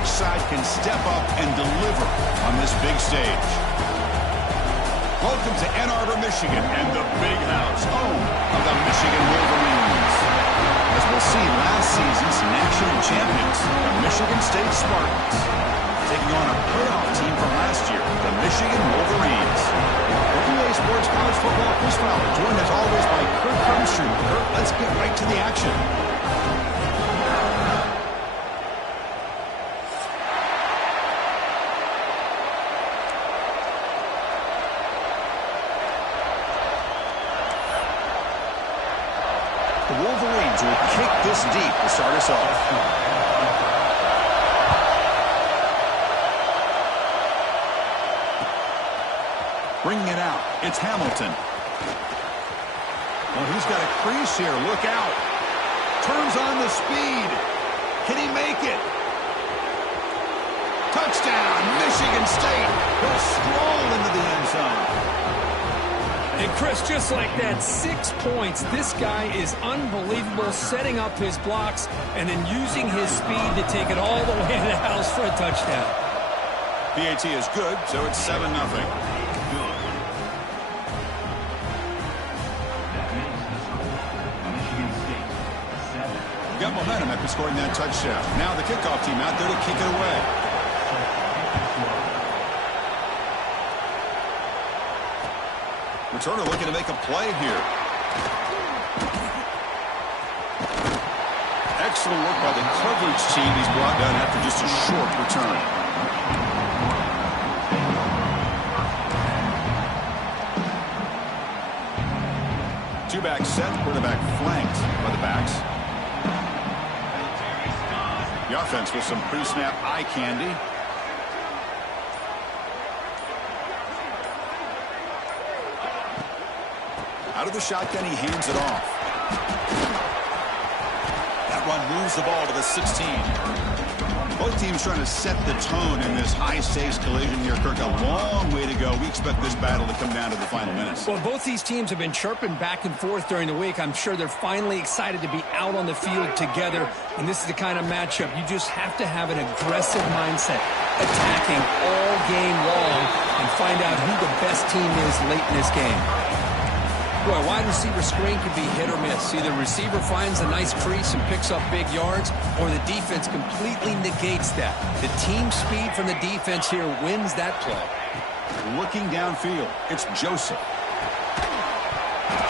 which side can step up and deliver on this big stage. Welcome to Ann Arbor, Michigan, and the Big House, home of the Michigan Wolverines. As we'll see, last season's national champions, the Michigan State Spartans, taking on a playoff team from last year, the Michigan Wolverines. The PA Sports College Football Quiz Fowler, joined as always by Kurt Crumstreet. Kurt, let's get right to the action. The Wolverines will kick this deep to start us off. Bringing it out, it's Hamilton. Well, he's got a crease here. Look out. Turns on the speed. Can he make it? Touchdown, Michigan State. He'll stroll into the end zone. And Chris, just like that, 6 points. This guy is unbelievable, setting up his blocks and then using his speed to take it all the way to the house for a touchdown. PAT is good, so it's 7-0. Got momentum after scoring that touchdown. Now the kickoff team out there to kick it away. Returner looking to make a play here. Excellent work by the coverage team. He's brought down after just a short return. Two-back set, quarterback flanked by the backs. The offense with some pre-snap eye candy. Out of the shotgun, he hands it off. That run moves the ball to the 16. Both teams trying to set the tone in this high-stakes collision here. Kirk, a long way to go. We expect this battle to come down to the final minutes. Well, both these teams have been chirping back and forth during the week. I'm sure they're finally excited to be out on the field together. And this is the kind of matchup you just have to have an aggressive mindset, attacking all game long and find out who the best team is late in this game. Boy, a wide receiver screen can be hit or miss. Either receiver finds a nice crease and picks up big yards, or the defense completely negates that. The team speed from the defense here wins that play. Looking downfield, it's Joseph.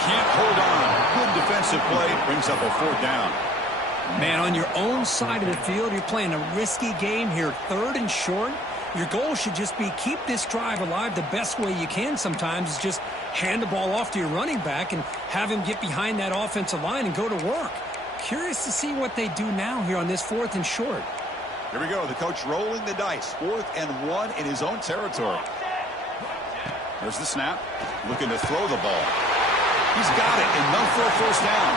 Can't hold on. Good defensive play. Brings up a 4th down. Man, on your own side of the field, you're playing a risky game here. 3rd and short. Your goal should just be keep this drive alive. The best way you can sometimes is just hand the ball off to your running back and have him get behind that offensive line and go to work. Curious to see what they do now here on this 4th and short. Here we go. The coach rolling the dice. 4th and 1 in his own territory. There's the snap. Looking to throw the ball. He's got it. Enough for a 1st down.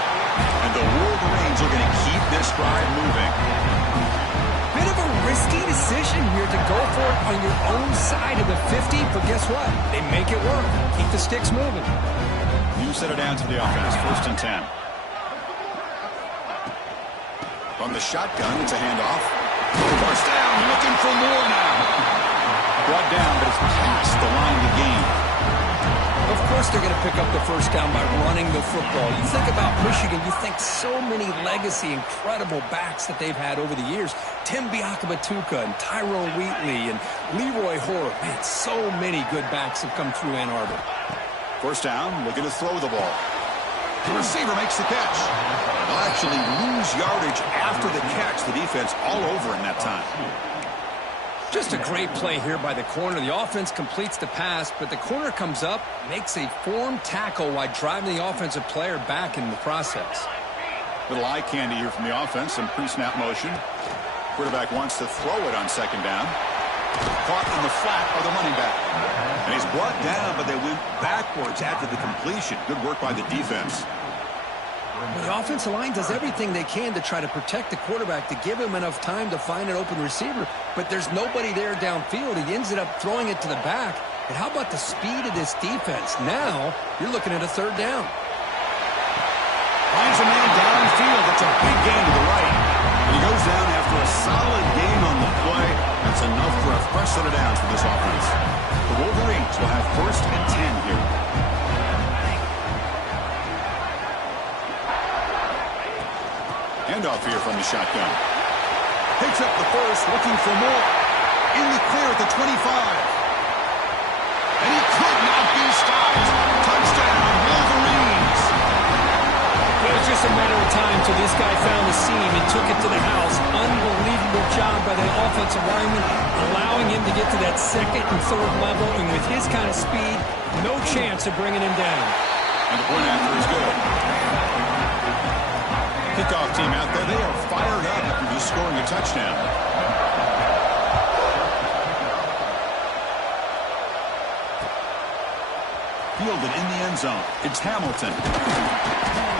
And the Wolverines are going to keep this drive moving. Bit of a risky decision here to go for it on your own side of the 50, but guess what? They make it work. Keep the sticks moving. You set it down to the offense. 1st and 10. From the shotgun, it's a handoff. 1st down, looking for more now. Brought down, but it's past the line to gain. Of course they're going to pick up the 1st down by running the football. You think about Michigan, you think so many legacy, incredible backs that they've had over the years. Tim Biakabatuka and Tyrone Wheatley and Leroy Hoare. Man, so many good backs have come through Ann Arbor. 1st down, looking to throw the ball. The receiver makes the catch. They'll actually lose yardage after the catch. The defense all over in that time. Just a great play here by the corner. The offense completes the pass, but the corner comes up, makes a formed tackle while driving the offensive player back in the process. Little eye candy here from the offense, some pre-snap motion. Quarterback wants to throw it on 2nd down. Caught in the flat by the running back. And he's brought down, but they went backwards after the completion. Good work by the defense. The offensive line does everything they can to try to protect the quarterback, to give him enough time to find an open receiver, but there's nobody there downfield. He ends up throwing it to the back. And how about the speed of this defense? Now you're looking at a 3rd down. Finds a man downfield. That's a big gain to the right. And he goes down after a solid gain on the play. more set of downs for this offense. The Wolverines will have 1st and 10 here. Handoff here from the shotgun. Picks up the first, looking for more. In the clear at the 25. And he could not be stopped. Touchdown, Wolverines. It was just a matter of time till this guy found the seam and took it to the house. Unbelievable job by the offensive lineman, allowing him to get to that 2nd and 3rd level. And with his kind of speed, no chance of bringing him down. And the point after is good. Kickoff team out there, they are fired up after just scoring a touchdown. Fielded in the end zone. It's Hamilton.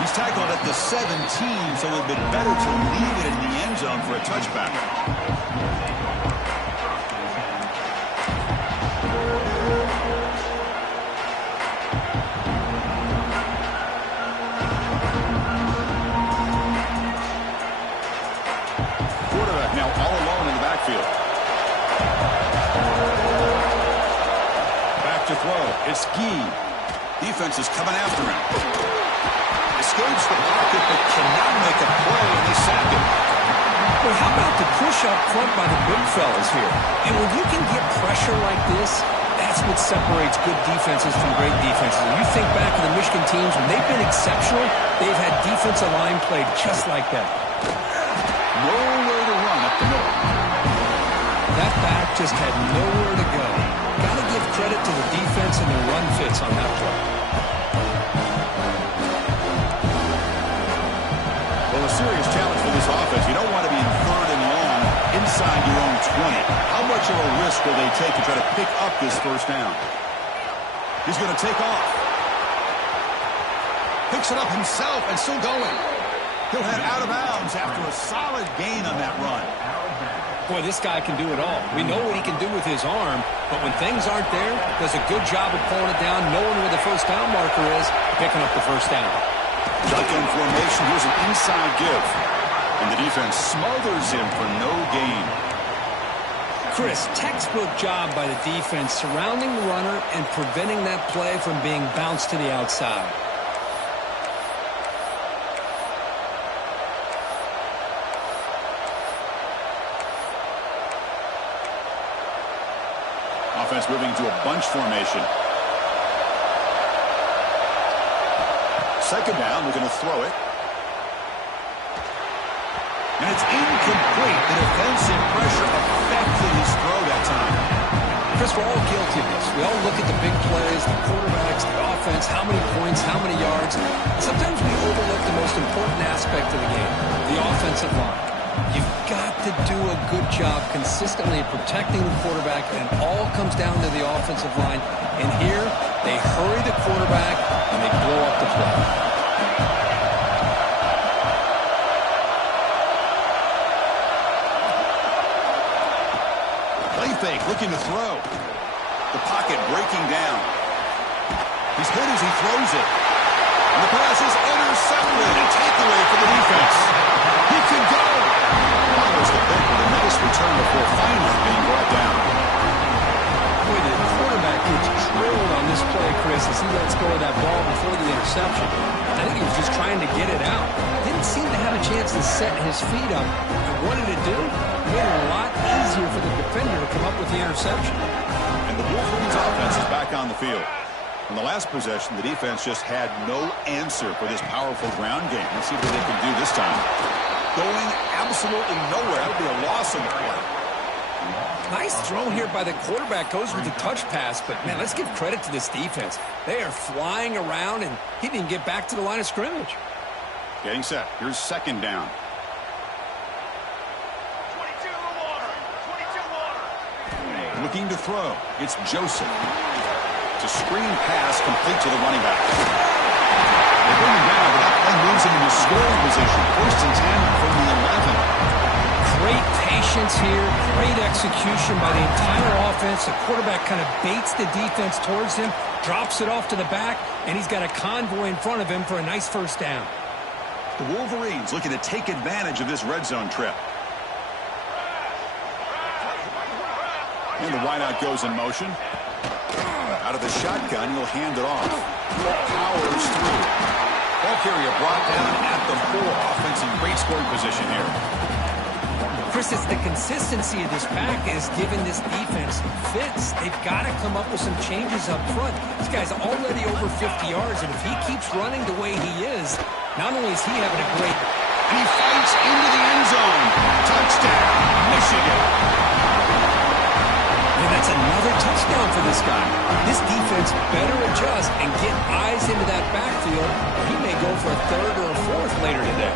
He's tackled at the 17, so it would have been better to leave it in the end zone for a touchback. Quarterback now all alone in the backfield. Back to throw. It's Gee. Defense is coming after him. Escapes the pocket but cannot make a play, and they sack him. Well, how about the push up front by the big fellas here? And when you can get pressure like this, that's what separates good defenses from great defenses. And you think back to the Michigan teams, when they've been exceptional, they've had defensive line played just like that. Nowhere to run up the middle. That back just had nowhere to go. Got to give credit to the defense and their run fits on that play. Well, a serious challenge for this offense. You don't want to be in 3rd and long inside your own 20. How much of a risk will they take to try to pick up this 1st down? He's going to take off. Picks it up himself and still going. He'll head out of bounds after a solid gain on that run. Boy, this guy can do it all. We know what he can do with his arm, but when things aren't there, does a good job of pulling it down, knowing where the 1st down marker is, picking up the 1st down. Shotgun formation, here's an inside give. And the defense smothers him for no gain. Chris, textbook job by the defense surrounding the runner and preventing that play from being bounced to the outside. Offense moving to a bunch formation. 2nd down, we're going to throw it. And it's incomplete. The defensive pressure affected his throw that time. Chris, we're all guilty of this. We all look at the big plays, the quarterbacks, the offense, how many points, how many yards. Sometimes we overlook the most important aspect of the game, the offensive line. You've got to do a good job consistently protecting the quarterback, and it all comes down to the offensive line. And here, they hurry the quarterback, and they blow up the play. Play fake, looking to throw. The pocket breaking down. He's hit as he throws it. And the pass is intercepted. A takeaway for the defense. He can go. Follows the pick with a nice return before finally being brought down. Boy, the quarterback gets drilled on this play, Chris, as he lets go of that ball before the interception. I think he was just trying to get it out. Didn't seem to have a chance to set his feet up. And what did it do? Made it a lot easier for the defender to come up with the interception. And the Wolverines offense is back on the field. In the last possession, the defense just had no answer for this powerful ground game. Let's see what they can do this time. Going absolutely nowhere. That would be a loss on the play. Nice throw here by the quarterback. Goes with the touch pass. But, man, let's give credit to this defense. They are flying around, and he didn't get back to the line of scrimmage. Getting set. Here's 2nd down. 22 water. 22 water. Looking to throw. It's Joseph. It's a screen pass complete to the running back. They bring him down, but that play moves him into scoring position. 1st and 10 from the 11. Great patience here. Great execution by the entire offense. The quarterback kind of baits the defense towards him, drops it off to the back, and he's got a convoy in front of him for a nice 1st down. The Wolverines looking to take advantage of this red zone trip. And the wideout goes in motion. Out of the shotgun, he'll hand it off. Powers through. Ball carrier brought down at the 4. Offense in great scoring position here. Chris, it's the consistency of this back is giving this defense fits. They've got to come up with some changes up front. This guy's already over 50 yards, and if he keeps running the way he is, not only is he having a great... And he fights into the end zone. Touchdown, Michigan. And that's another touchdown for this guy. This defense better adjust and get eyes into that backfield, or he may go for a 3rd or a 4th later today.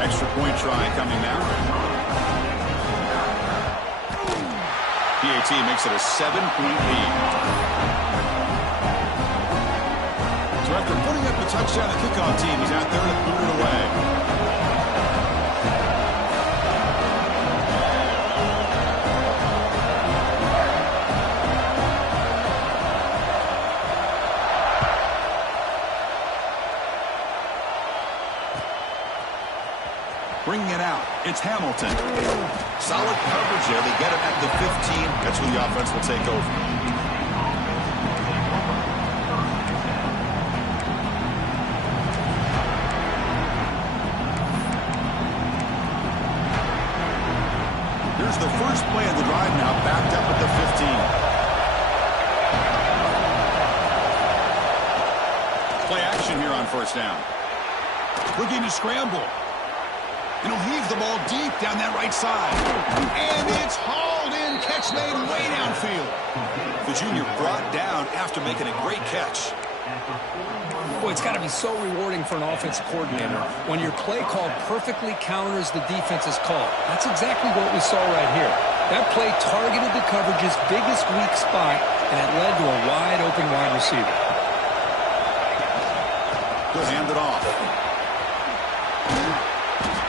Extra point try coming now. PAT makes it a 7-point lead. So after putting up a touchdown, the kickoff team is out there to boot it away. Bringing it out, it's Hamilton. Solid coverage there. They get him at the 15. That's where the offense will take over. Here's the first play of the drive now, backed up at the 15. Play action here on first down. Looking to scramble. And he'll heave the ball deep down that right side. And it's hauled in. Catch made way downfield. The junior brought down after making a great catch. Boy, it's got to be so rewarding for an offensive coordinator when your play call perfectly counters the defense's call. That's exactly what we saw right here. That play targeted the coverage's biggest weak spot, and it led to a wide-open wide receiver. He'll hand it off.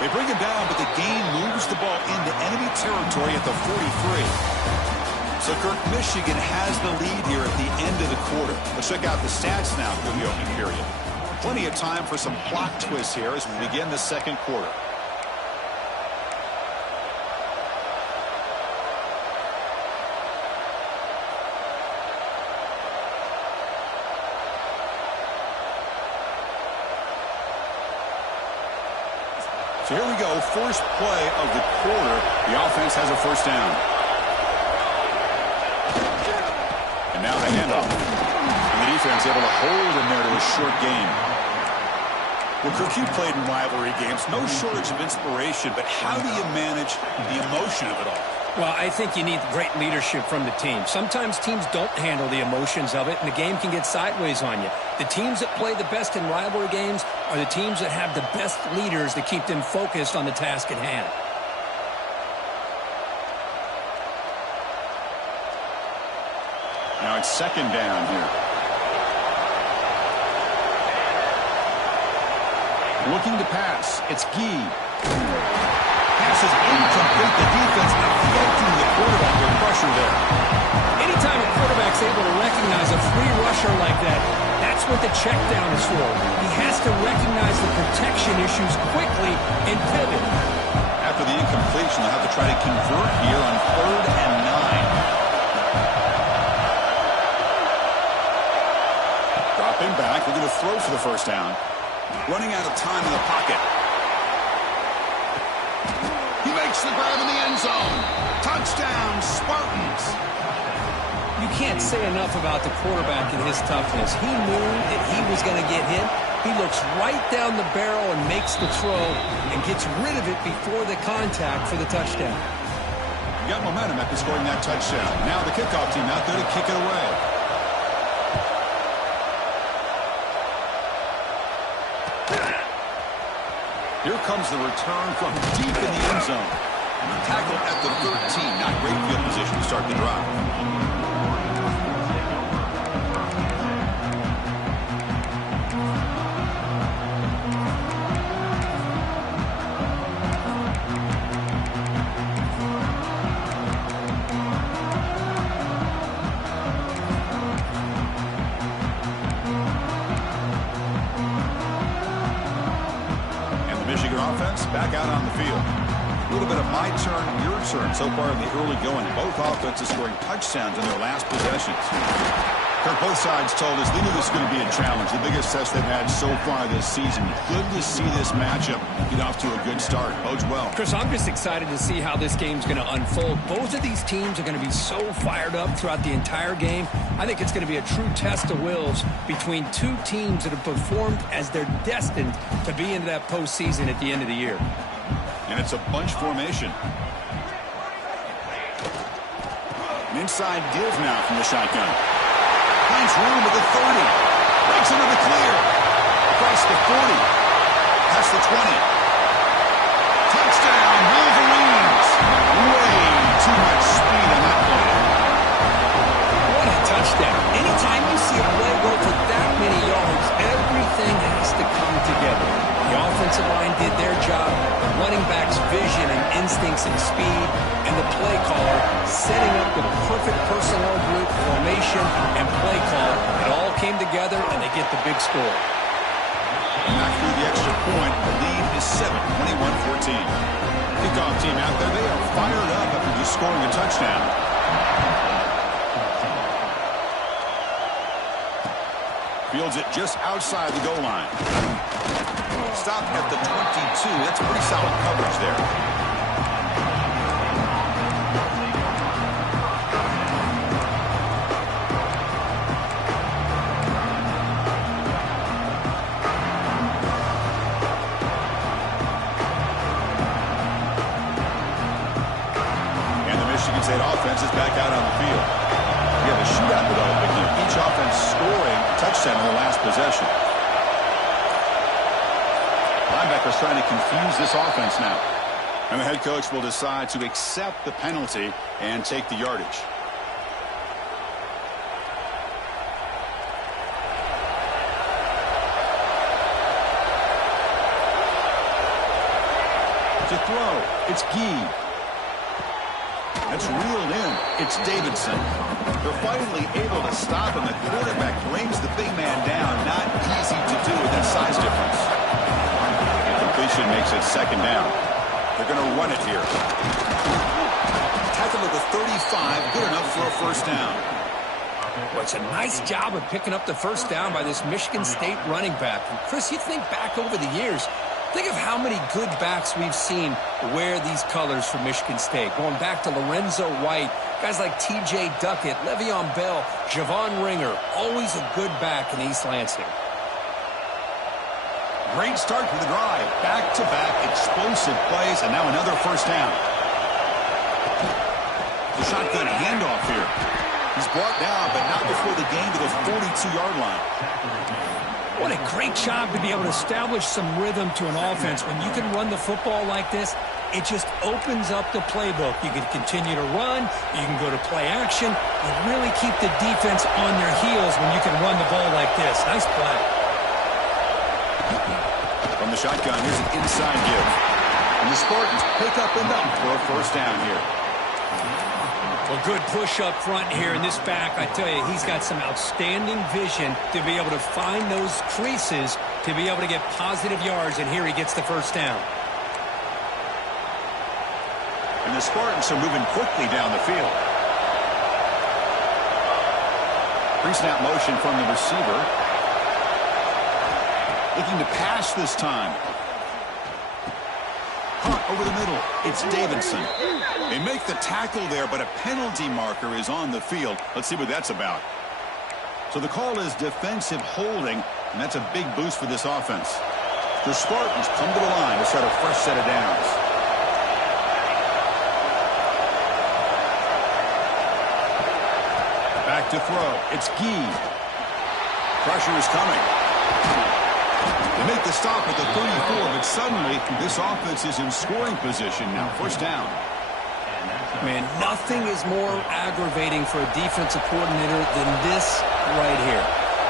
They bring him down, but the gain moves the ball into enemy territory at the 43. So, Kirk, Michigan has the lead here at the end of the quarter. Let's check out the stats now for the opening period. Plenty of time for some plot twists here as we begin the second quarter. So here we go, first play of the quarter. The offense has a first down. And now the handoff. And the defense able to hold him there to a short gain. Well, Kirk, you played in rivalry games. No shortage of inspiration, but how do you manage the emotion of it all? Well, I think you need great leadership from the team. Sometimes teams don't handle the emotions of it, and the game can get sideways on you. The teams that play the best in rivalry games are the teams that have the best leaders to keep them focused on the task at hand. Now it's second down here. Looking to pass. It's Gee. Pass is incomplete. The defense affecting the quarterback with pressure there. Anytime a quarterback's able to recognize a free rusher like that, that's what the check down is for. He has to recognize the protection issues quickly and pivot. After the incompletion, they'll have to try to convert here on 3rd and 9. Dropping back, looking to throw for the first down. Running out of time in the pocket. He makes the grab in the end zone. Touchdown, Spartans. You can't say enough about the quarterback and his toughness. He knew that he was going to get hit. He looks right down the barrel and makes the throw and gets rid of it before the contact for the touchdown. Got momentum after scoring that touchdown. Now the kickoff team out there to kick it away. Here comes the return from deep in the end zone. Tackle at the 13. Not great field position to start the drive. offense back out on the field. A little bit of my turn, your turn so far in the early going. Both offenses scoring touchdowns in their last possessions. Kirk, both sides told us they knew this was going to be a challenge, the biggest test they've had so far this season. Good to see this matchup get off to a good start. Bodes well. Chris, I'm just excited to see how this game's going to unfold. Both of these teams are going to be so fired up throughout the entire game. I think it's going to be a true test of wills between two teams that have performed as they're destined to be into that postseason at the end of the year. And it's a bunch formation. An inside give now from the shotgun. Finds room at the 30. Breaks into the clear. Across the 40. Past the 20. Touchdown, Wolverines. Way too much speed on that play. What a touchdown. Anytime you see a play go for that many yards, everything has to come together. The offensive line did their job, the running back's vision and instincts and speed, and the play caller setting up the perfect personnel group, formation, and play call. It all came together, and they get the big score. Back through the extra point, the lead is 7, 21-14. Kickoff team out there, they are fired up after just scoring a touchdown. Fields it just outside the goal line. Stopped at the 22. That's pretty solid coverage there. State offense is back out on the field. We have a shootout developing here. Each offense scoring a touchdown in the last possession. Linebackers trying to confuse this offense now. And the head coach will decide to accept the penalty and take the yardage. To throw, it's Gee. That's reeled in. It's Davidson. They're finally able to stop him. The quarterback brings the big man down. Not easy to do with that size difference. Completion makes it second down. They're going to run it here. Tackle at the 35. Good enough for a first down. Well, it's a nice job of picking up the first down by this Michigan State running back. And Chris, you think back over the years, think of how many good backs we've seen wear these colors for Michigan State. Going back to Lorenzo White, guys like T.J. Duckett, Le'Veon Bell, Javon Ringer, always a good back in East Lansing. Great start to the drive. Back-to-back explosive plays, and now another first down. The shotgun handoff here. He's brought down, but not before the gain to the 42-yard line. What a great job to be able to establish some rhythm to an offense. When you can run the football like this, it just opens up the playbook. You can continue to run. You can go to play action. You really keep the defense on their heels when you can run the ball like this. Nice play. From the shotgun, here's an inside give. And the Spartans pick up enough for a first down here. Well, good push up front here in this back. I tell you, he's got some outstanding vision to be able to find those creases to be able to get positive yards, and here he gets the first down. And the Spartans are moving quickly down the field. Pre-snap motion from the receiver. Looking to pass this time. Hunt over the middle. It's Davidson. They make the tackle there, but a penalty marker is on the field. Let's see what that's about. So the call is defensive holding, and that's a big boost for this offense. The Spartans come to the line to start a fresh set of downs. Back to throw. It's Gee. Pressure is coming. They make the stop at the 34, but suddenly this offense is in scoring position now. First down. Man, nothing is more aggravating for a defensive coordinator than this right here.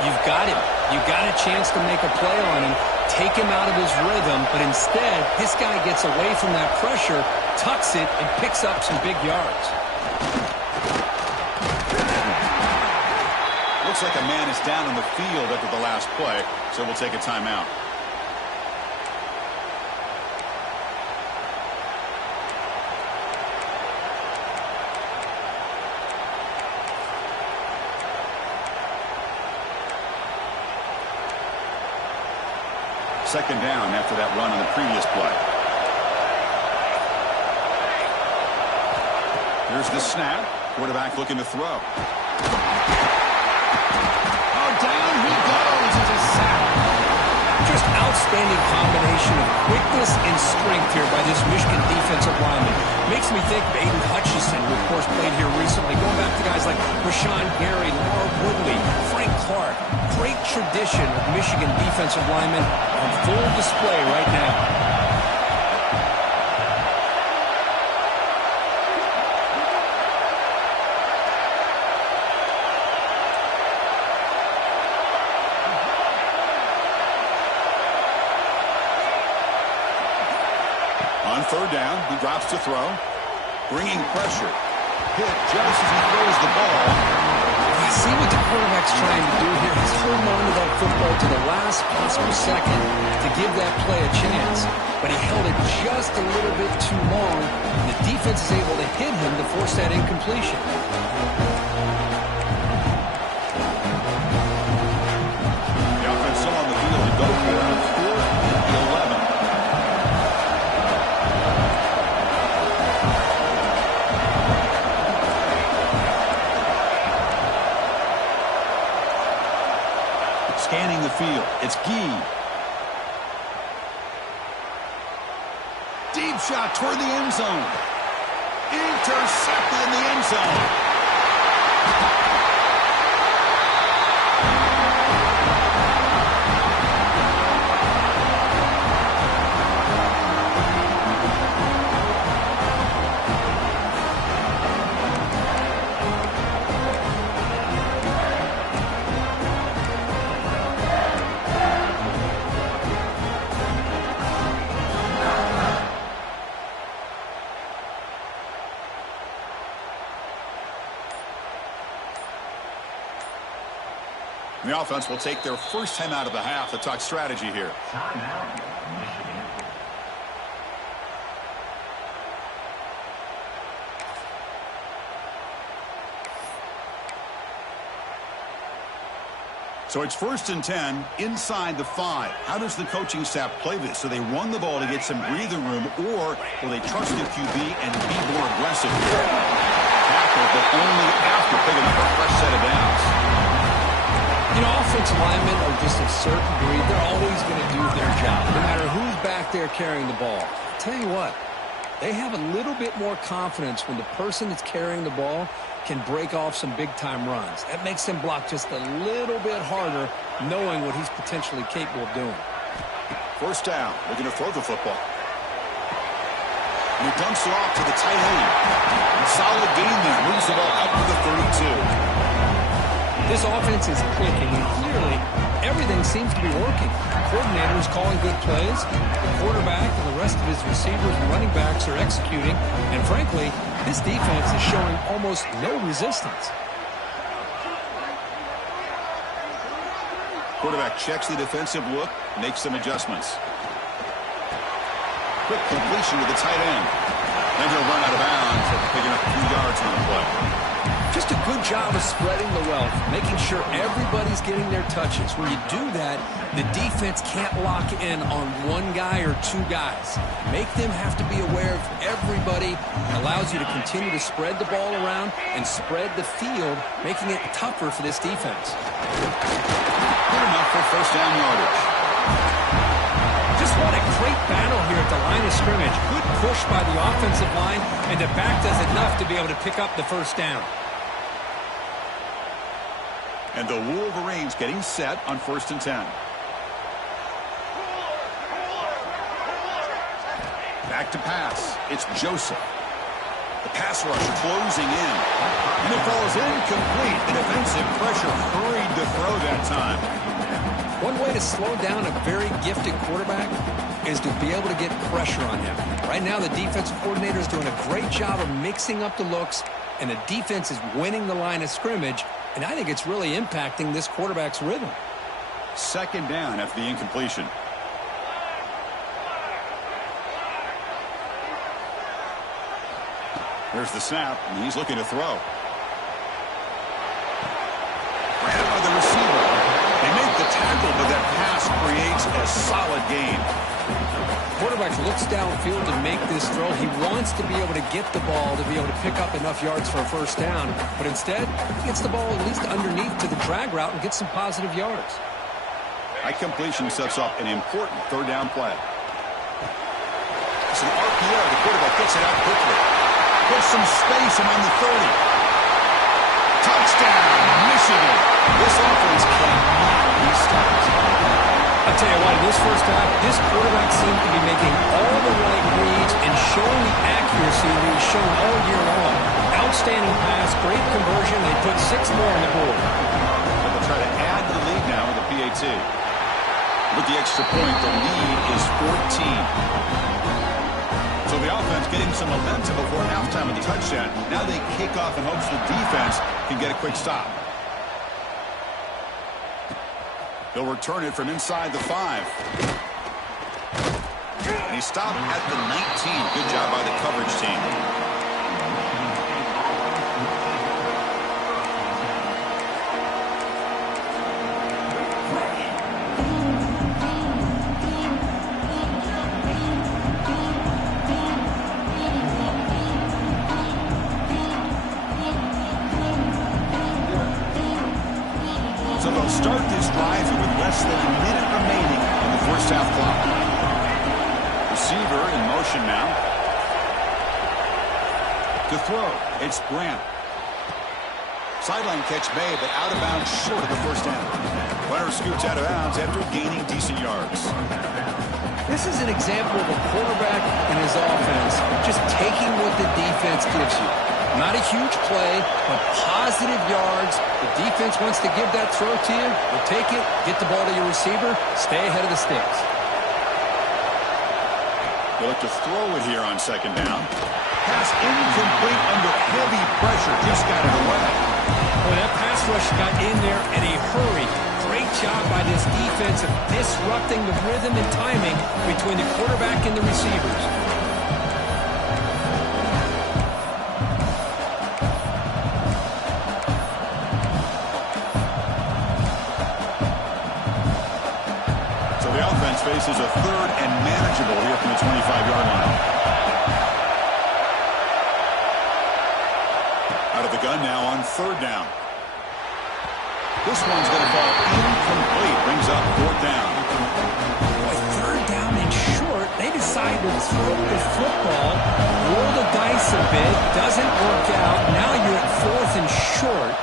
You've got him. You've got a chance to make a play on him, take him out of his rhythm, but instead, this guy gets away from that pressure, tucks it, and picks up some big yards. Looks like a man is down on the field after the last play, so we'll take a timeout. Second down after that run on the previous play. Here's the snap. Quarterback looking to throw. Oh, down he goes. It's a sack. Just outstanding combination of quickness and strength here by this Michigan defensive lineman. Makes me think of Aiden Hutchinson, who of course played here recently. Going back to guys like Rashawn Gary, Lamar Woodley, Frank Clark. Great tradition of Michigan defensive linemen on full display right now. On third down, he drops to throw. Bringing pressure. Hit just as he throws the ball. You see what the quarterback's trying to do here. He's holding on to that football to the last possible second to give that play a chance. But he held it just a little bit too long. And the defense is able to hit him to force that incompletion. The offense still on the field to go for it. 4th and 11. Scanning the field. It's Gee. Deep shot toward the end zone. Intercepted in the end zone. The offense will take their first time out of the half to talk strategy here. So it's 1st and 10 inside the 5. How does the coaching staff play this? So they run the ball to get some breathing room, or will they trust the QB and be more aggressive? Tackle, but only after picking up a fresh set of downs. You know, offensive linemen are just a certain breed. They're always going to do their job, no matter who's back there carrying the ball. I'll tell you what, they have a little bit more confidence when the person that's carrying the ball can break off some big-time runs. That makes them block just a little bit harder, knowing what he's potentially capable of doing. First down, looking to throw the football. And he dumps it off to the tight end. Solid gain there, moves the ball up to the 32. This offense is clicking, and clearly everything seems to be working. The coordinator is calling good plays. The quarterback and the rest of his receivers and running backs are executing. And frankly, this defense is showing almost no resistance. Quarterback checks the defensive look, makes some adjustments. Quick completion to the tight end. Then he'll run out of bounds after picking up a few yards on the play. Just a good job of spreading the wealth, making sure everybody's getting their touches. When you do that, the defense can't lock in on one guy or two guys. Make them have to be aware of everybody. It allows you to continue to spread the ball around and spread the field, making it tougher for this defense. Good enough for first down yardage. Just what a great battle here at the line of scrimmage. Good push by the offensive line, and the back does enough to be able to pick up the first down. And the Wolverines getting set on 1st and 10. Back to pass. It's Joseph. The pass rusher closing in. And it falls incomplete. The defensive pressure hurried to throw that time. One way to slow down a very gifted quarterback is to be able to get pressure on him. Right now, the defensive coordinator is doing a great job of mixing up the looks, and the defense is winning the line of scrimmage. And I think it's really impacting this quarterback's rhythm. Second down after the incompletion. There's the snap, and he's looking to throw. Grabbed by the receiver. They make the tackle, but that pass creates a a solid game. Quarterback looks downfield to make this throw. He wants to be able to get the ball to be able to pick up enough yards for a first down. But instead, he gets the ball at least underneath to the drag route and gets some positive yards. High completion sets up an important third down play. It's an RPO. The quarterback gets it out quickly. Puts some space around the 30. Touchdown, Michigan. This offense cannot be stopped. I'll tell you what, in this first half, this quarterback seemed to be making all the right reads and showing the accuracy that he's shown all year long. Outstanding pass, great conversion. They put 6 more on the board. They'll try to add to the lead now with a PAT. With the extra point, the lead is 14. So the offense getting some momentum before halftime with the touchdown. Now they kick off in hopes the defense can get a quick stop. They'll return it from inside the 5. And he stopped at the 19. Good job by the coverage team. So they'll start this drive with less than a minute remaining in the first half clock. Receiver in motion now. To throw, it's Grant. Sideline catch made, but out of bounds short of the first down. Runner scoots out of bounds after gaining decent yards. This is an example of a quarterback and his offense just taking what the defense gives you. Not a huge play, but positive yards. The defense wants to give that throw to you. You'll take it, get the ball to your receiver, stay ahead of the sticks. They look to throw it here on second down. Pass incomplete under heavy pressure. Just got it away. Well, that pass rush got in there in a hurry. Great job by this defense of disrupting the rhythm and timing between the quarterback and the receivers. Faces a third and manageable here from the 25-yard line. Out of the gun now on third down. This one's going to fall incomplete. Brings up fourth down. With third down and short, they decide to throw the football, roll the dice a bit, doesn't work out. Now you're at fourth and short.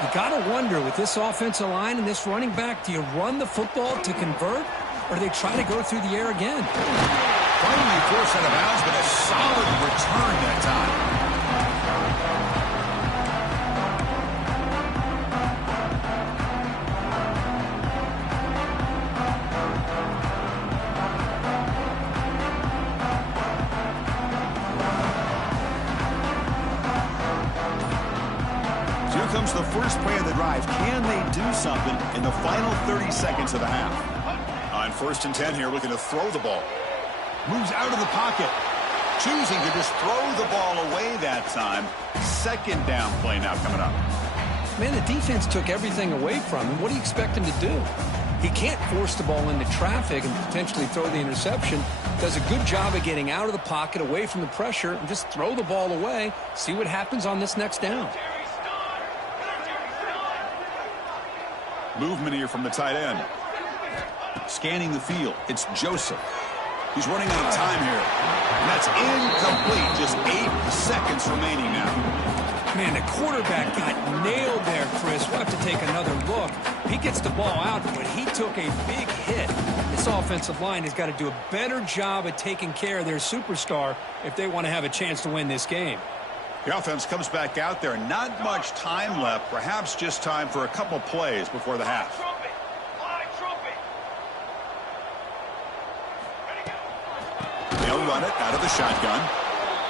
You got to wonder, with this offensive line and this running back, do you run the football to convert? Or do they try to go through the air again? Finally forced out of bounds, but a solid return that time. So here comes the first play of the drive. Can they do something in the final 30 seconds of the half? On first and 10 here, looking to throw the ball. Moves out of the pocket. Choosing to just throw the ball away that time. Second down play now coming up. Man, the defense took everything away from him. What do you expect him to do? He can't force the ball into traffic and potentially throw the interception. Does a good job of getting out of the pocket, away from the pressure, and just throw the ball away. See what happens on this next down. Movement here from the tight end. Scanning the field, it's Joseph. He's running out of time here. And that's incomplete. Just 8 seconds remaining now. Man, the quarterback got nailed there, Chris. We'll have to take another look. He gets the ball out, but he took a big hit. This offensive line has got to do a better job of taking care of their superstar if they want to have a chance to win this game. The offense comes back out there. Not much time left. Perhaps just time for a couple plays before the half. They'll run it out of the shotgun.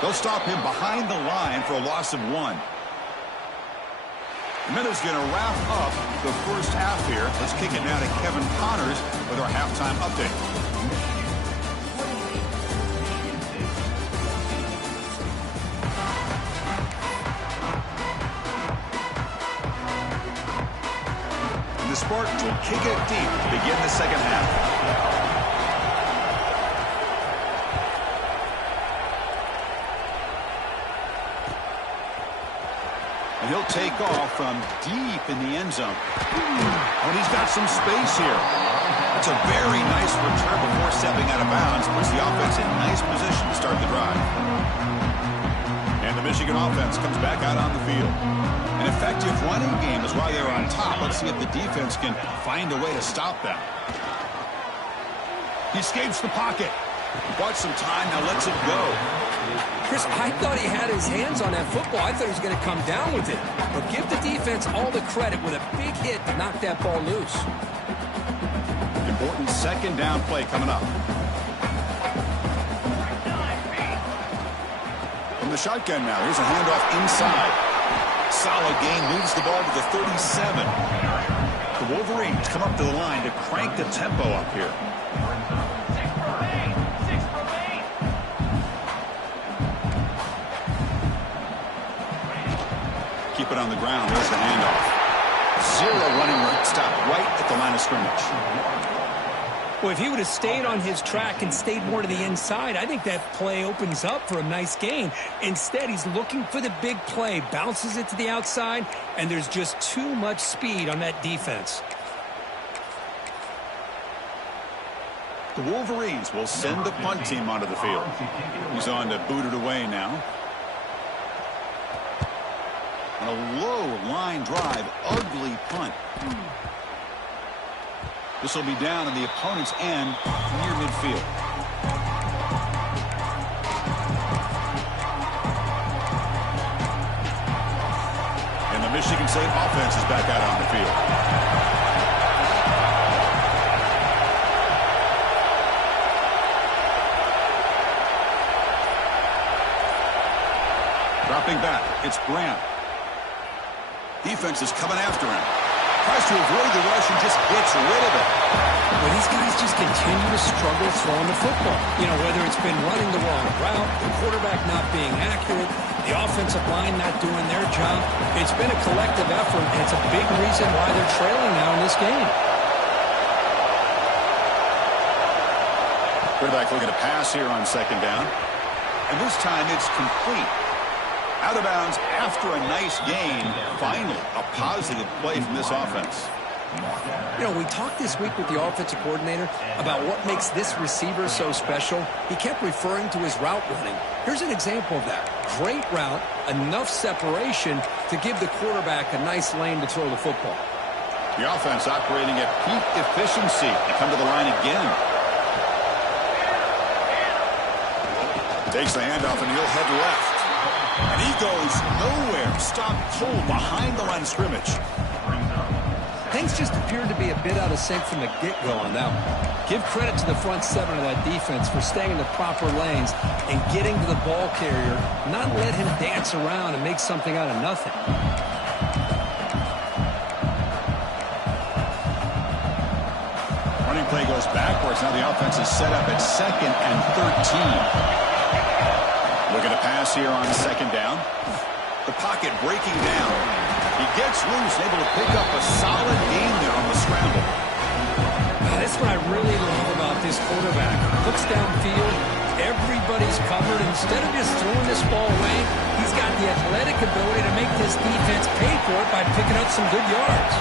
They'll stop him behind the line for a loss of 1. The Meadows going to wrap up the first half here. Let's kick it now to Kevin Connors with our halftime update. And the Spartans will kick it deep to begin the second half. He'll take off from deep in the end zone. And he's got some space here. That's a very nice return before stepping out of bounds. Puts the offense in nice position to start the drive. And the Michigan offense comes back out on the field. An effective running game is why they're on top. Let's see if the defense can find a way to stop them. He escapes the pocket. Bought some time, now lets it go. Chris, I thought he had his hands on that football. I thought he was going to come down with it. But give the defense all the credit with a big hit to knock that ball loose. Important second down play coming up. From the shotgun now, here's a handoff inside. Solid gain, moves the ball to the 37. The Wolverines come up to the line to crank the tempo up here. Keep it on the ground. There's the handoff. Zero running room. Stop right at the line of scrimmage. Well, if he would have stayed on his track and stayed more to the inside, I think that play opens up for a nice gain. Instead, he's looking for the big play, bounces it to the outside, and there's just too much speed on that defense. The Wolverines will send the punt team onto the field. He's on to boot it away now. On a low line drive, ugly punt. This will be down on the opponent's end near midfield. And the Michigan State offense is back out on the field. Dropping back, it's Grant. Defense is coming after him. Tries to avoid the rush and just gets rid of it. Well, these guys just continue to struggle throwing the football. You know, whether it's been running the wrong route, the quarterback not being accurate, the offensive line not doing their job. It's been a collective effort, and it's a big reason why they're trailing now in this game. Quarterback looking to pass here on second down. And this time it's complete. Out of bounds after a nice gain. Finally, a positive play from this offense. You know, we talked this week with the offensive coordinator about what makes this receiver so special. He kept referring to his route running. Here's an example of that. Great route, enough separation to give the quarterback a nice lane to throw the football. The offense operating at peak efficiency. They come to the line again. Takes the handoff and he'll head left. And he goes nowhere. Stopped cold behind the line of scrimmage. Things just appeared to be a bit out of sync from the get-go on that one. Give credit to the front seven of that defense for staying in the proper lanes and getting to the ball carrier, not let him dance around and make something out of nothing. Running play goes backwards. Now the offense is set up at 2nd and 13. Looking to pass here on second down. The pocket breaking down. He gets loose, able to pick up a solid gain there on the scramble. That's what I really love about this quarterback. Looks downfield, everybody's covered. Instead of just throwing this ball away, he's got the athletic ability to make this defense pay for it by picking up some good yards.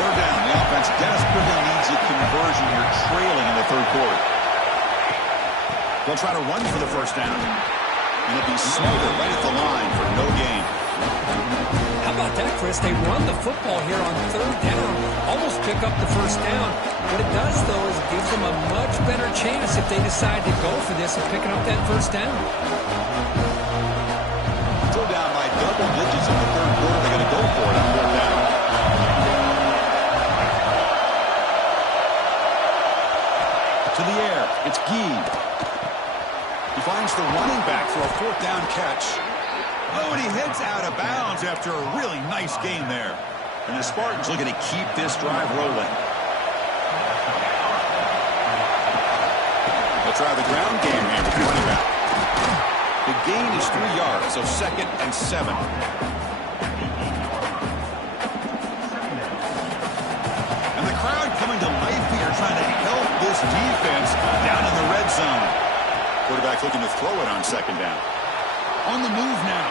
Third down, the offense desperately needs a conversion here, trailing in the third quarter. They'll try to run for the first down. And it'll be smothered right at the line for no gain. How about that, Chris? They run the football here on third down, almost pick up the first down. What it does, though, is it gives them a much better chance if they decide to go for this of picking up that first down. Still down by double digits in the third quarter. They're going to go for it on fourth down. To the air, it's Gee. He finds the running back for a fourth down catch. Oh, and he heads out of bounds after a really nice gain there. And the Spartans looking to keep this drive rolling. They'll try the ground game here with the running back. The gain is 3 yards, so 2nd and 7. And the crowd coming to life here, trying to help this defense down in the red zone. Quarterback looking to throw it on second down. On the move now.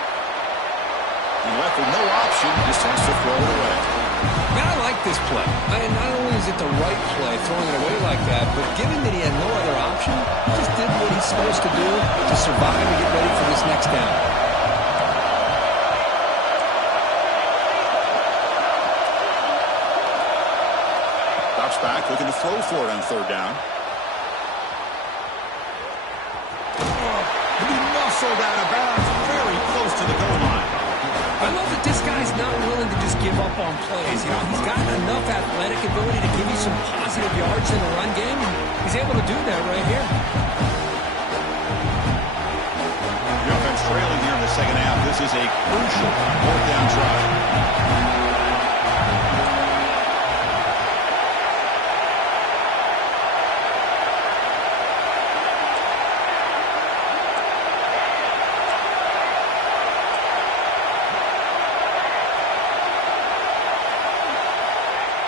He left with no option, just has to throw it away. Man, I like this play. Not only is it the right play, throwing it away like that, but given that he had no other option, he just did what he's supposed to do to survive and get ready for this next down. Drops back, looking to throw for it on third down. He muscled out of bounds, very close to the goal line. I love that this guy's not willing to just give up on plays. You know, he's got enough athletic ability to give you some positive yards in the run game, and he's able to do that right here. The offense trailing here in the second half. This is a crucial fourth down drive.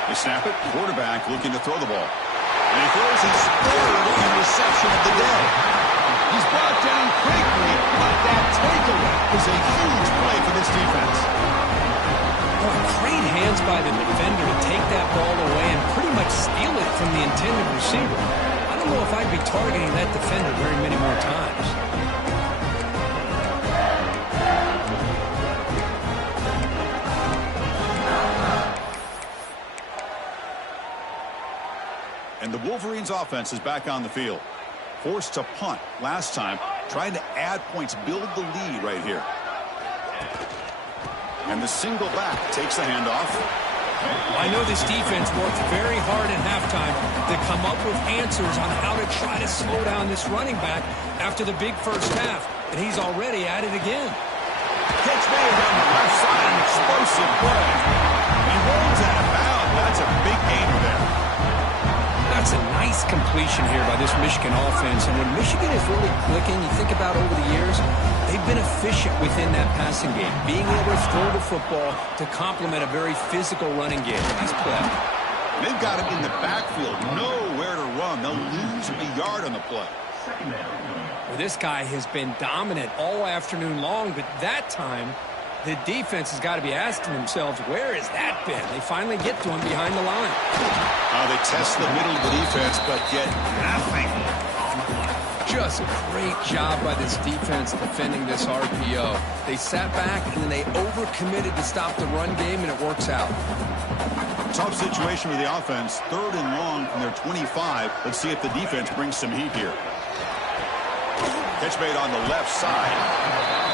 They snap it, quarterback looking to throw the ball. And he throws his third interception of the day. He's brought down quickly, but that takeaway is a huge play for this defense. Boy, great hands by the defender to take that ball away and pretty much steal it from the intended receiver. I don't know if I'd be targeting that defender very many more times. And the Wolverines offense is back on the field. Forced to punt last time, trying to add points, build the lead right here. And the single back takes the handoff. I know this defense worked very hard at halftime to come up with answers on how to try to slow down this running back after the big first half. And he's already at it again. Catch made on the left side, an explosive play. He rolls out of bounds. That's a big gainer there. That's a nice completion here by this Michigan offense. And when Michigan is really clicking, you think about over the years, they've been efficient within that passing game, being able to throw the football to complement a very physical running game. Nice play. They've got him in the backfield, nowhere to run. They'll lose a yard on the play. Well, this guy has been dominant all afternoon long, but that time, the defense has got to be asking themselves, where has that been? They finally get to him behind the line. They test the middle of the defense, but get nothing. Just a great job by this defense defending this RPO. They sat back, and then they overcommitted to stop the run game, and it works out. Tough situation with the offense. Third and long from their 25. Let's see if the defense brings some heat here. Catch made on the left side.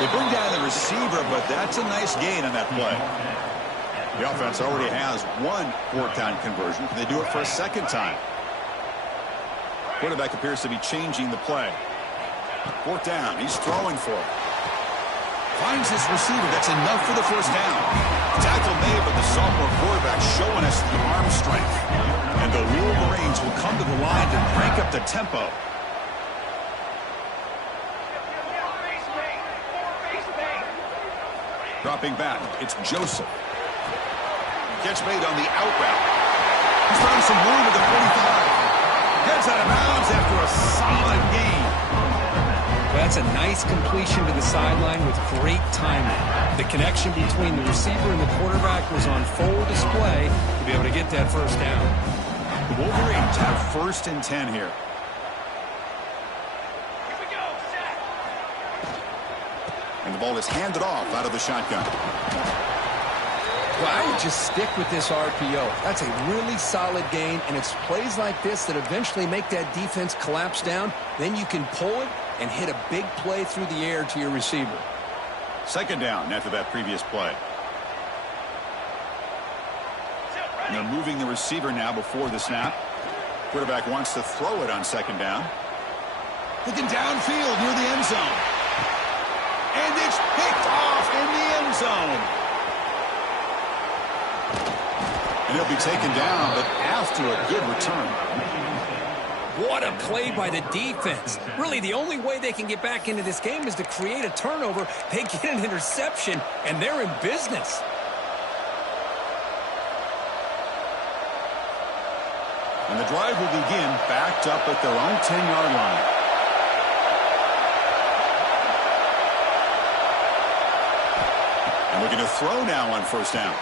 They bring down the receiver, but that's a nice gain on that play. The offense already has one fourth-down conversion. Can they do it for a second time? Quarterback appears to be changing the play. Fourth down. He's throwing for it. Finds his receiver. That's enough for the first down. Tackle made, but the sophomore quarterback showing us the arm strength. And the Wolverines will come to the line to crank up the tempo. Dropping back, it's Joseph. Catch made on the out route. He's found some room at the 45. Gets out of bounds after a solid gain. That's a nice completion to the sideline with great timing. The connection between the receiver and the quarterback was on full display to be able to get that first down. The Wolverines have first and 10 here. And the ball is handed off out of the shotgun. Well, I would just stick with this RPO. That's a really solid gain, and it's plays like this that eventually make that defense collapse down. Then you can pull it and hit a big play through the air to your receiver. Second down after that previous play. And they're moving the receiver now before the snap. Quarterback wants to throw it on second down. Looking downfield near the end zone. And it's picked off in the end zone. And he'll be taken down, but after a good return. What a play by the defense. Really, the only way they can get back into this game is to create a turnover. They get an interception, and they're in business. And the drive will begin backed up at their own 10-yard line. And looking to throw now on first down.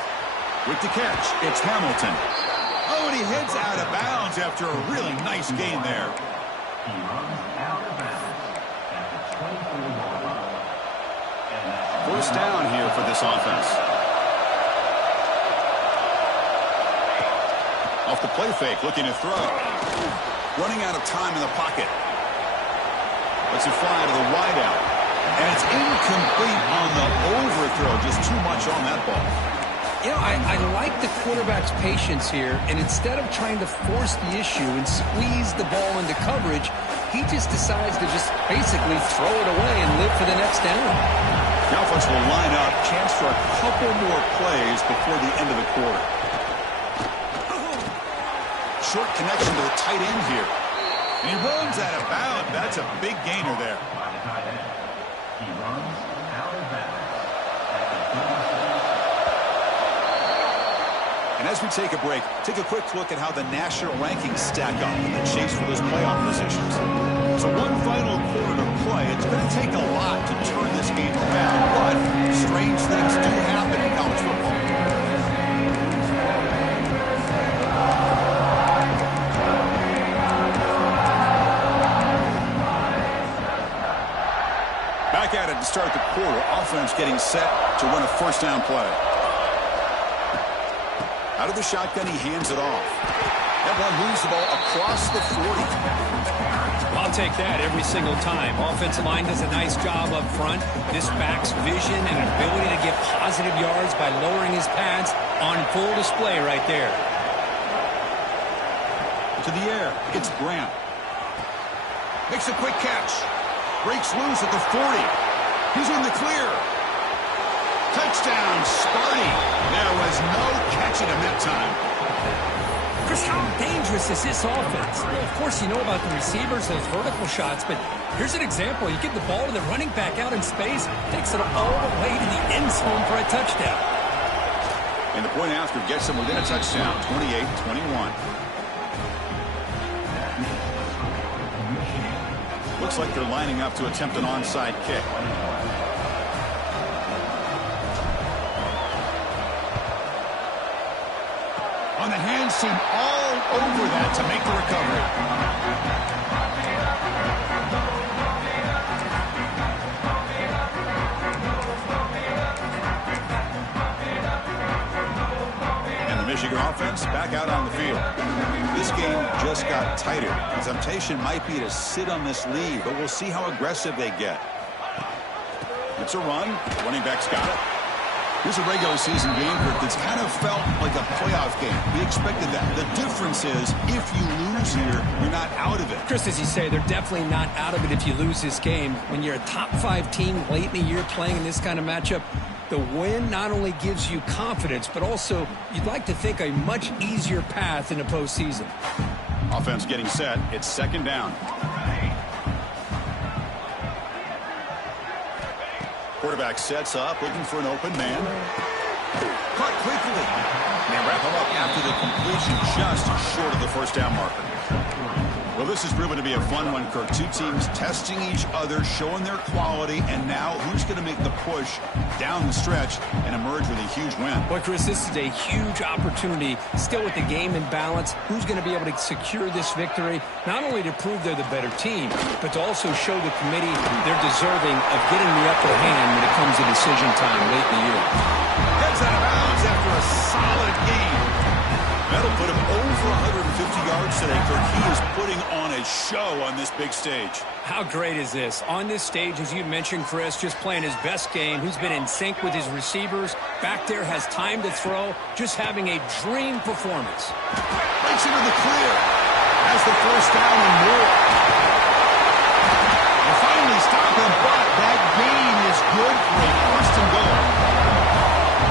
With the catch, it's Hamilton. Oh, and he heads out of bounds after a really nice gain there. He runs out of bounds at the 24-yard line. First down here for this offense. Off the play fake, looking to throw. Running out of time in the pocket. Lets it fly to the wideout. And it's incomplete on the overthrow. Just too much on that ball. You know, I like the quarterback's patience here, and instead of trying to force the issue and squeeze the ball into coverage, he just decides to just basically throw it away and live for the next down. The offense will line up, chance for a couple more plays before the end of the quarter. Short connection to the tight end here. And he runs out of bounds. That's a big gainer there. By the tight end. He runs out of bounds at the 36. And as we take a break, take a quick look at how the national rankings stack up in the chase for those playoff positions. So one final quarter to play. It's going to take a lot to turn this game around, but strange things do happen in college football. Back at it to start the quarter. Offense getting set to run a first down play. Out of the shotgun, he hands it off. That one moves the ball across the 40. I'll take that every single time. Offensive line does a nice job up front. This back's vision and ability to get positive yards by lowering his pads on full display right there. To the air, it's Grant. Makes a quick catch. Breaks loose at the 40. He's in the clear. Touchdown, Sparty. There was no catching him that time. Chris, how dangerous is this offense? Well, of course, you know about the receivers, those vertical shots, but here's an example. You give the ball to the running back out in space, takes it all the way to the end zone for a touchdown. And the point after gets him within a touchdown, 28-21. Looks like they're lining up to attempt an onside kick. On the hands team all over that to make the recovery. And the Michigan offense back out on the field. This game just got tighter. The temptation might be to sit on this lead, but we'll see how aggressive they get. It's a run. The running back's got it. Here's a regular season game that's kind of felt like a playoff game. We expected that. The difference is if you lose here, you're not out of it. Chris, as you say, they're definitely not out of it if you lose this game. When you're a top-5 team late in the year playing in this kind of matchup, the win not only gives you confidence, but also you'd like to think a much easier path in the postseason. Offense getting set. It's second down. Quarterback sets up, looking for an open man. Caught quickly. They wrap him up after the completion, just short of the first down marker. Well, this is proven to be a fun one, Kirk. Two teams testing each other, showing their quality, and now who's going to make the push down the stretch and emerge with a huge win? Boy, Chris, this is a huge opportunity. Still with the game in balance, who's going to be able to secure this victory, not only to prove they're the better team, but to also show the committee they're deserving of getting the upper hand when it comes to decision time late in the year. Heads out of bounds after a solid game. That'll put him over 150 yards today, Kirk. He is putting on a show on this big stage. How great is this? On this stage, as you mentioned, Chris, just playing his best game. He's been in sync with his receivers. Back there, has time to throw. Just having a dream performance. Breaks into the clear. Has the first down and more. They finally stop him, but that gain is good for a first and goal.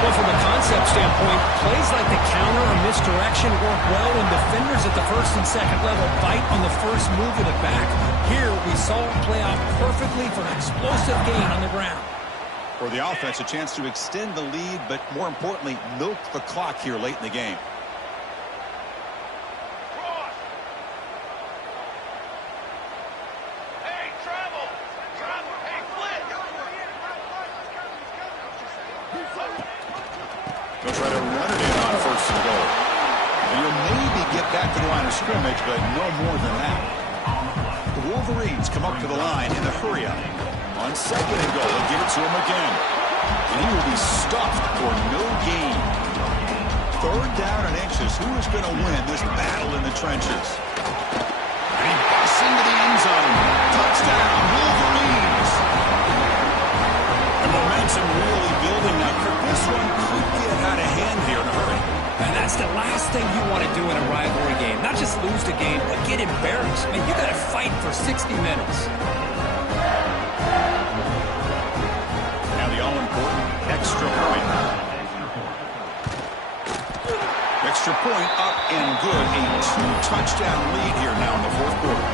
Well, from a concept standpoint, plays like the counter or misdirection work well when defenders at the first and second level bite on the first move of the back. Here, we saw it play out perfectly for an explosive gain on the ground. For the offense, a chance to extend the lead, but more importantly, milk the clock here late in the game. Hey, travel! Travel! Hey, flip! They'll try to run it in on 1st and goal. And you'll maybe get back to the line of scrimmage, but no more than that. The Wolverines come up to the line in the hurry-up. On 2nd and goal, they'll give it to him again. And he will be stuffed for no gain. 3rd down and inches. Who is going to win this battle in the trenches? And he busts into the end zone. Touchdown, Wolverines. The momentum really building now. This one could get out of hand here in a hurry. And that's the last thing you want to do in a rivalry game. Not just lose the game, but get embarrassed. I mean, you got to fight for 60 minutes. Now the all-important extra point. Extra point up and good. A 2-touchdown lead here now in the 4th quarter.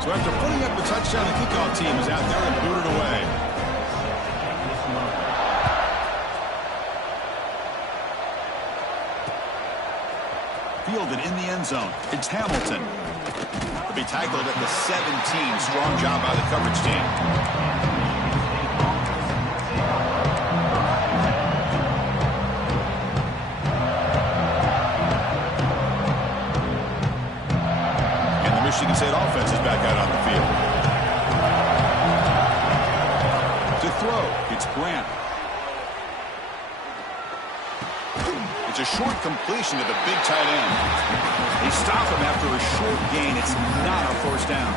So after putting up the touchdown, the kickoff team is out there and booted away. Fielded in the end zone. It's Hamilton. He'll be tackled at the 17. Strong job by the coverage team. Michigan State offense is back out on the field. To throw, it's Grant. It's a short completion to the big tight end. They stop him after a short gain. It's not a 1st down.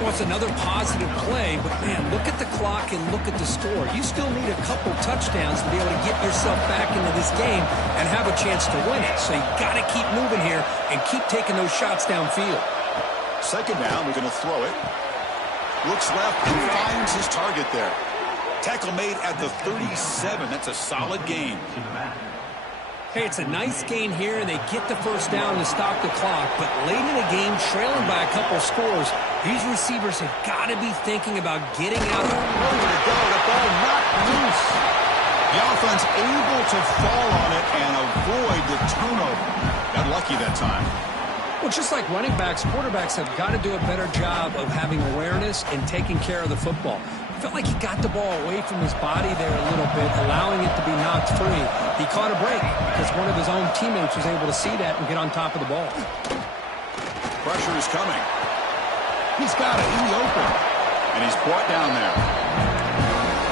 Well, it's another positive play, but man, look at the clock and look at the score. You still need a couple touchdowns to be able to get yourself back into this game and have a chance to win it. So you got to keep moving here and keep taking those shots downfield. 2nd down, we're going to throw it. Looks left and finds his target there. Tackle made at the 37. That's a solid gain. Hey, it's a nice gain here, and they get the 1st down to stop the clock. But late in the game, trailing by a couple scores, these receivers have got to be thinking about getting out. Nowhere to go. The ball not loose. The offense able to fall on it and avoid the turnover. Got lucky that time. Well, just like running backs, quarterbacks have got to do a better job of having awareness and taking care of the football. Felt like he got the ball away from his body there a little bit, allowing it to be knocked free. He caught a break because one of his own teammates was able to see that and get on top of the ball. Pressure is coming. He's got it in the open. And he's brought down there.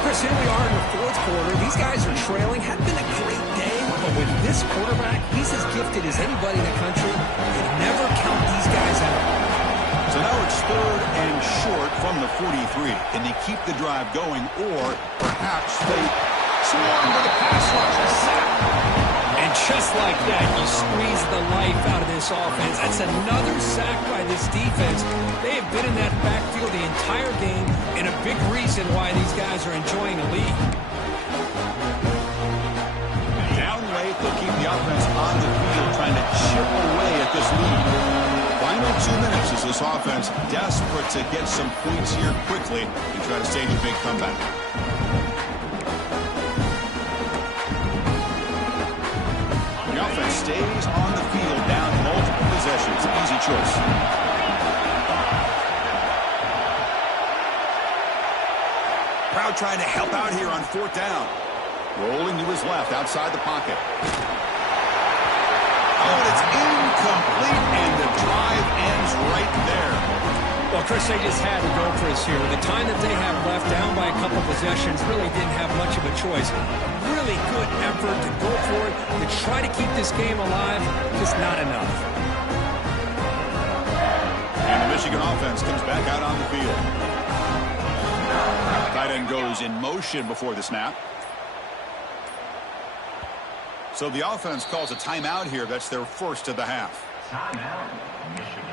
Chris, here we are in the 4th quarter. These guys are trailing. Had been a great day, but with this quarterback, he's as gifted as anybody in the country. You never count these guys out. So now it's 3rd and short from the 43. Can they keep the drive going, or perhaps they swarm to the pass rush and sack? And just like that, you squeeze the life out of this offense. That's another sack by this defense. They have been in that backfield the entire game, and a big reason why these guys are enjoying a lead. Down late, they'll keep the offense on the field, trying to chip away at this lead. Final 2 minutes as this offense desperate to get some points here quickly and try to stage a big comeback. The offense stays on the field down multiple possessions. Easy choice. Proud trying to help out here on 4th down. Rolling to his left outside the pocket. Oh, and it's incomplete, and the drive ends right there. Well, Chris, they just had to go for us here. With the time that they have left, down by a couple possessions, really didn't have much of a choice. Really good effort to go for it, to try to keep this game alive, just not enough. And the Michigan offense comes back out on the field. Tight end goes in motion before the snap. So the offense calls a timeout here. That's their 1st of the half. Timeout, Michigan.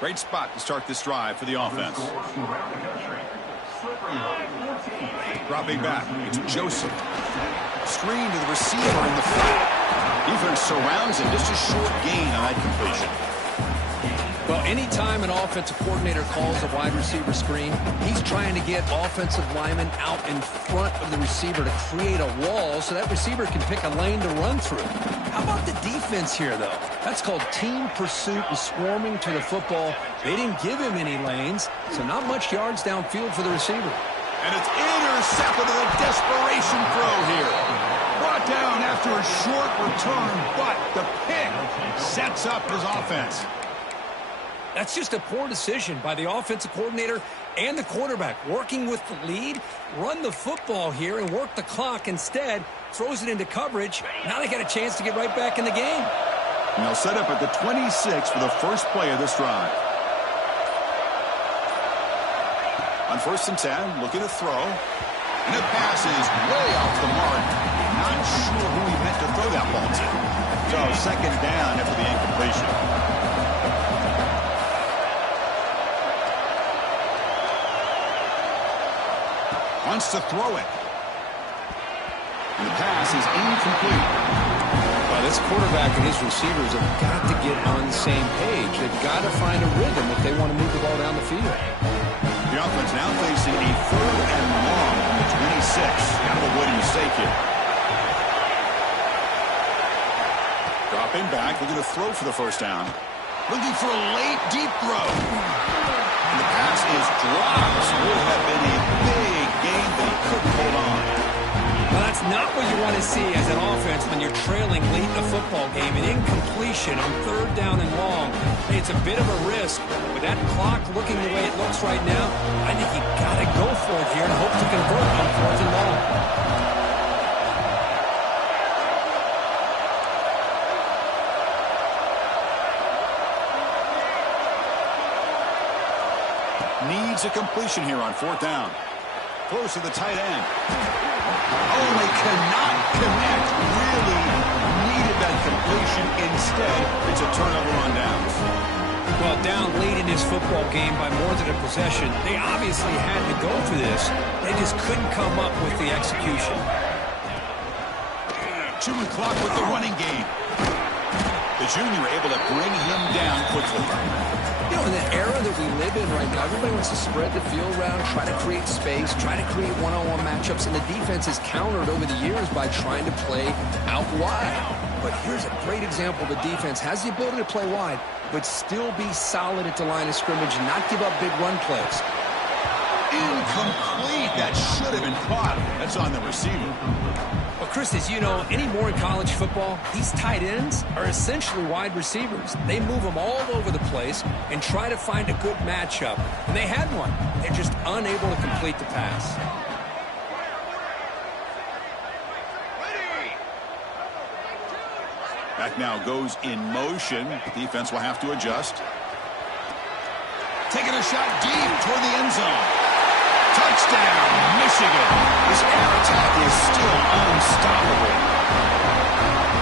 Great spot to start this drive for the offense. Dropping back, it's Joseph. Screen to the receiver in the flat. Defense surrounds him. Just a short gain on that completion. Well, anytime an offensive coordinator calls a wide receiver screen, he's trying to get offensive linemen out in front of the receiver to create a wall so that receiver can pick a lane to run through. How about the defense here, though? That's called team pursuit and swarming to the football. They didn't give him any lanes, so not much yards downfield for the receiver. And it's intercepted in a desperation throw here. Brought down after a short return, but the pick sets up his offense. That's just a poor decision by the offensive coordinator and the quarterback. Working with the lead, run the football here and work the clock. Instead, throws it into coverage. Now they got a chance to get right back in the game. And they'll set up at the 26 for the first play of this drive. On 1st and 10, looking to throw. And the pass is way off the mark. Not sure who he meant to throw that ball to. So 2nd down after the incompletion. Wants to throw it. And the pass is incomplete. Well, this quarterback and his receivers have got to get on the same page. They've got to find a rhythm if they want to move the ball down the field. The offense now facing a 3rd and long on the 26. Kind of avoiding a mistake here. Dropping back, looking to throw for the 1st down. Looking for a late, deep throw. And the pass is dropped. Would have been a big game, but he couldn't hold on. Well, that's not what you want to see as an offense when you're trailing late in a football game. An incompletion on 3rd down and long. Hey, it's a bit of a risk. With that clock looking the way it looks right now, I think you got to go for it here and hope to convert on 4th and long. Needs a completion here on 4th down. Close to the tight end. Oh, they cannot connect. Really needed that completion. Instead, it's a turnover on downs. Well, down late in this football game by more than a possession, they obviously had to go for this. They just couldn't come up with the execution. Chewing clock with the running game. The junior able to bring him down quickly. You know, in the era that we live in right now, everybody wants to spread the field around, try to create space, try to create one-on-one matchups, and the defense is countered over the years by trying to play out wide. But here's a great example. The defense has the ability to play wide, but still be solid at the line of scrimmage and not give up big run plays. Incomplete. That should have been caught. That's on the receiver. Well, Chris, as you know, anymore in college football, these tight ends are essentially wide receivers. They move them all over the place and try to find a good matchup. And they had one. They're just unable to complete the pass. Back now goes in motion. Defense will have to adjust. Taking a shot deep toward the end zone. Touchdown, Michigan. This air attack is still unstoppable.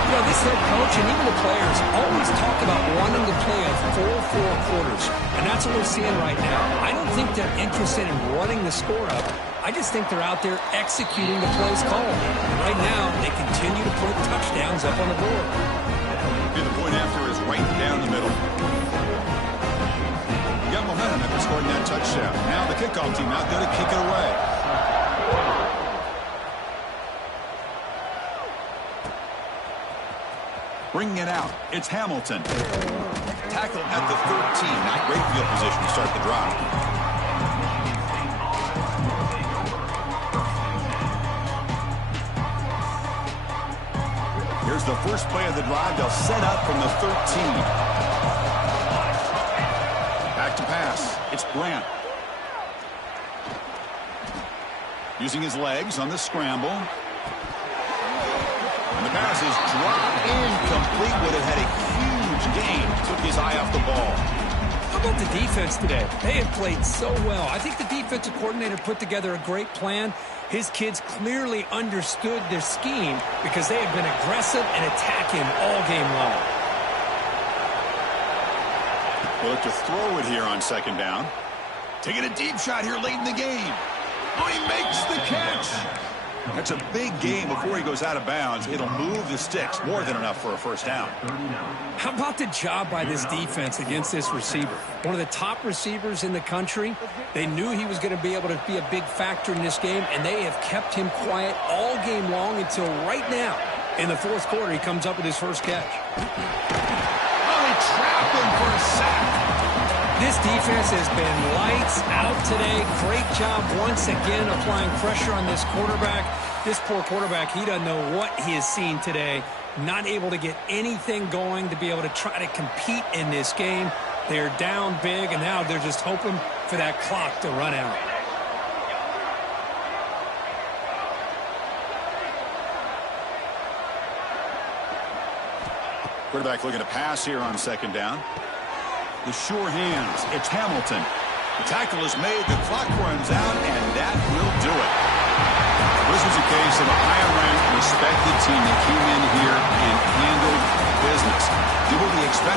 You know, this head coach and even the players always talk about wanting to play a full 4 quarters. And that's what we're seeing right now. I don't think they're interested in running the score up. I just think they're out there executing the plays called. And right now, they continue to put touchdowns up on the board. And the point after is right down the middle. Got momentum after scoring that touchdown. Now the kickoff team out there to kick it away. Bringing it out, it's Hamilton. Tackled at the 13. Not great field position to start the drive. Here's the first play of the drive. They'll set up from the 13. To pass. It's Grant. Using his legs on the scramble. And the pass is dropped incomplete. Would have had a huge gain. Took his eye off the ball. How about the defense today? They have played so well. I think the defensive coordinator put together a great plan. His kids clearly understood their scheme because they have been aggressive and attacking all game long. We'll look to throw it here on 2nd down. Taking a deep shot here late in the game. Oh, he makes the catch. That's a big game before he goes out of bounds. It'll move the sticks. More than enough for a 1st down. How about the job by this defense against this receiver? One of the top receivers in the country. They knew he was going to be able to be a big factor in this game, and they have kept him quiet all game long until right now. In the 4th quarter, he comes up with his first catch. This defense has been lights out today. Great job once again applying pressure on this quarterback. This poor quarterback, he doesn't know what he has seen today. Not able to get anything going to be able to try to compete in this game. They're down big, and now they're just hoping for that clock to run out. Quarterback looking to pass here on second down. The sure hands. It's Hamilton. The tackle is made. The clock runs out, and that will do it. This was a case of a higher-ranked, respected team that came in here and handled business. Did what we expected.